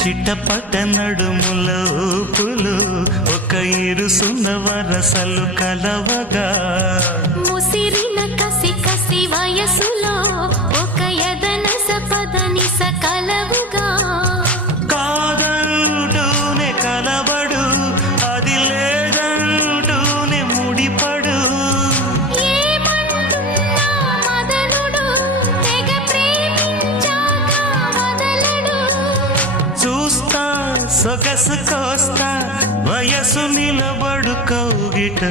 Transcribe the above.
చిట్టపట నడుముల ఊపులు ఒక ఇరుసున్న వరసలు కలవగా ముసిరిన కసి కసి వయసులో ఒక యదన సపదని సకలవుగా కాదంటూనే కలబడు అది లేదంటూనే ముడిపడు ఏమంటున్నా మదనుడు తెగ ప్రేమించాక వదలడు చూస్తా సొగసు కోస్తా వయసు నిలబడు కౌగిట